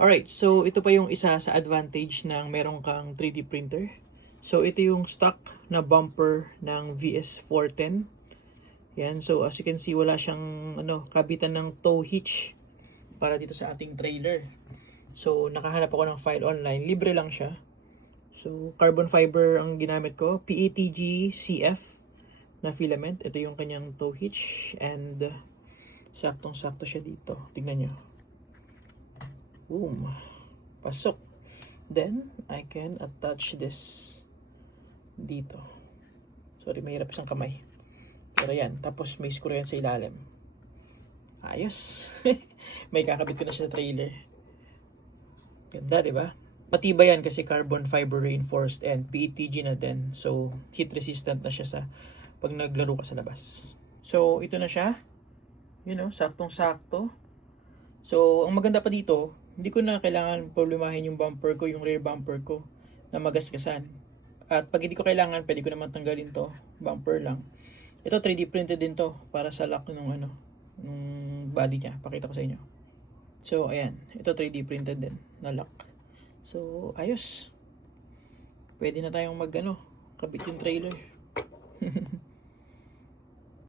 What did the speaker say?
Alright, so ito pa yung isa sa advantage ng meron kang 3D printer. So ito yung stock na bumper ng VS410. Yan, so as you can see, wala siyang kabitan ng tow hitch para dito sa ating trailer. So nakahanap ako ng file online, libre lang siya. So carbon fiber ang ginamit ko, PETG CF na filament. Ito yung kanyang tow hitch and saktong-sakto siya dito. Tingnan nyo. Boom. Pasok. Then, I can attach this dito. Sorry, mahirap isang kamay. Pero yan. Tapos may screw yan sa ilalim. Ayos. May kakabit ko na siya sa trailer. Ganda, di ba? Matibay yan kasi carbon fiber reinforced and PETG na din. So, heat resistant na siya sa pag naglaro ka sa labas. So, ito na siya. Saktong-sakto. So, ang maganda pa dito, hindi ko na kailangan problemahin yung bumper ko, yung rear bumper ko na magasgasan. At pag hindi ko kailangan, pwede ko naman tanggalin to, bumper lang. Ito 3D printed din to para sa lock ng body niya. Pakita ko sa inyo. So, ayan, ito 3D printed din na lock. So, ayos. Pwede na tayong kabit yung trailer.